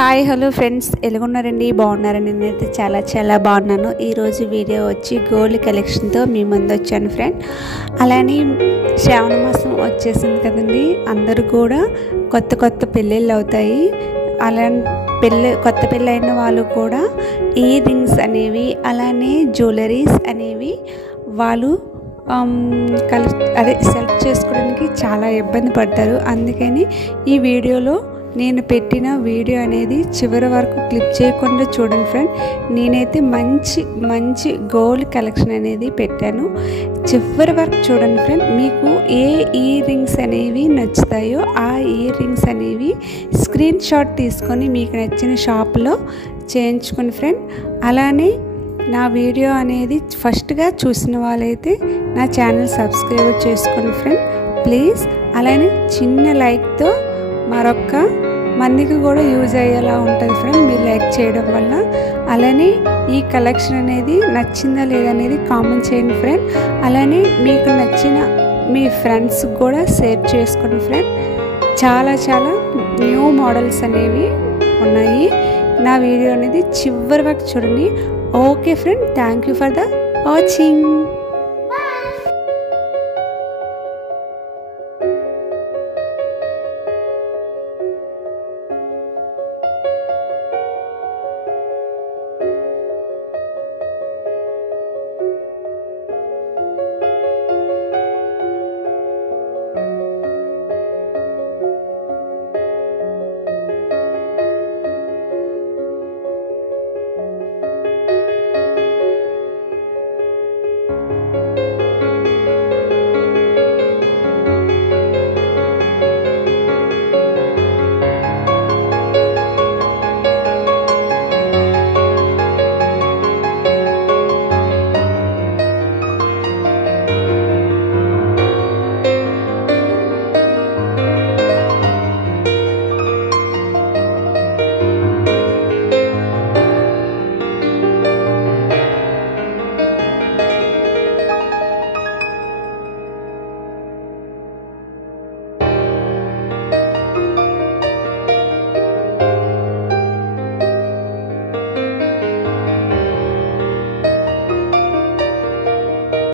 Hi hello friends, ఎలాగున్నారండి? బాగున్నారండి? నేనైతే చాలా బాగున్నాను. ఈరోజు వీడియో వచ్చి గోల్డ్ కలెక్షన్తో మీ ముందు వచ్చాను ఫ్రెండ్. అలానే శ్రావణ మాసం వచ్చేసింది కదండి. అందరూ కూడా కొత్త పెళ్ళిళ్ళు అవుతాయి. అలా కొత్త పెళ్ళైన వాళ్ళు కూడా ఇయర్ రింగ్స్ అనేవి అలానే జ్యువెలరీస్ అనేవి వాళ్ళు సెలెక్ట్ చేసుకోవడానికి చాలా ఇబ్బంది పడతారు. అందుకని ఈ వీడియోలో నేను పెట్టిన వీడియో అనేది చివరి వరకు క్లిప్ చేయకుండా చూడండి ఫ్రెండ్. నేనైతే మంచి గోల్డ్ కలెక్షన్ అనేది పెట్టాను. చివరి వరకు చూడండి ఫ్రెండ్. మీకు ఏ ఇయర్ రింగ్స్ అనేవి నచ్చుతాయో ఆ ఇయర్ రింగ్స్ అనేవి స్క్రీన్ షాట్ తీసుకొని మీకు నచ్చిన షాప్లో చేయించుకోండి ఫ్రెండ్. అలానే నా వీడియో అనేది ఫస్ట్గా చూసిన వాళ్ళైతే నా ఛానల్ సబ్స్క్రైబ్ చేసుకోండి ఫ్రెండ్ ప్లీజ్. అలానే చిన్న లైక్తో మరొక మందికి కూడా యూజ్ అయ్యేలా ఉంటుంది ఫ్రెండ్ మీరు లైక్ చేయడం వల్ల. అలానే ఈ కలెక్షన్ అనేది నచ్చిందా లేదనేది కామెంట్ చేయండి ఫ్రెండ్. అలానే మీకు నచ్చిన మీ ఫ్రెండ్స్కి కూడా షేర్ చేసుకోండి ఫ్రెండ్. చాలా న్యూ మోడల్స్ అనేవి ఉన్నాయి. నా వీడియో అనేది చివరి వరకు చూడండి. Okay friend, thank you for the watching.